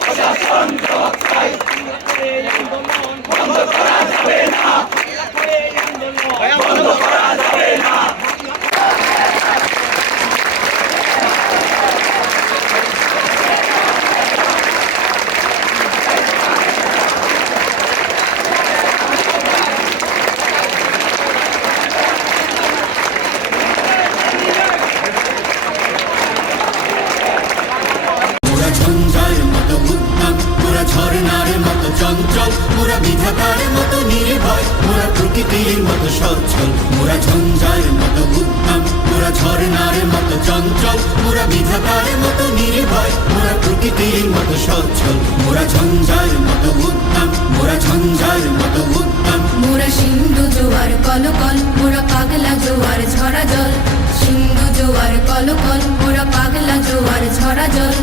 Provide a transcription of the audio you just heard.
প্রশাসন জবাব চাই, বন্ধ করা যাবে না, বন্ধ করা যাবে না। ঝঞ্ঝার মতো উদ্যম, মোরা ঝর্ণার মতো চঞ্চল, মোরা বিধাতার মতো নির্ভয়, মোরা প্রকৃতির মতো সচ্ছল। মোরা ঝঞ্ঝার মতো উদ্যম, মোরা ঝর্ণার মতো চঞ্চল, মোরা বিধাতার মতো নির্ভয়, মোরা প্রকৃতির মতো সচ্ছল। মোরা ঝঞ্ঝার মতো উদ্যম, মোরা ঝঞ্ঝার মতো উদ্যম। মোরা সিন্ধু জোয়ার কলকল, মোরা পাগলা জোয়ার ঝরা জল। সিন্ধু জোয়ার কলকল, মোরা পাগলা জোয়ার ঝরা জল।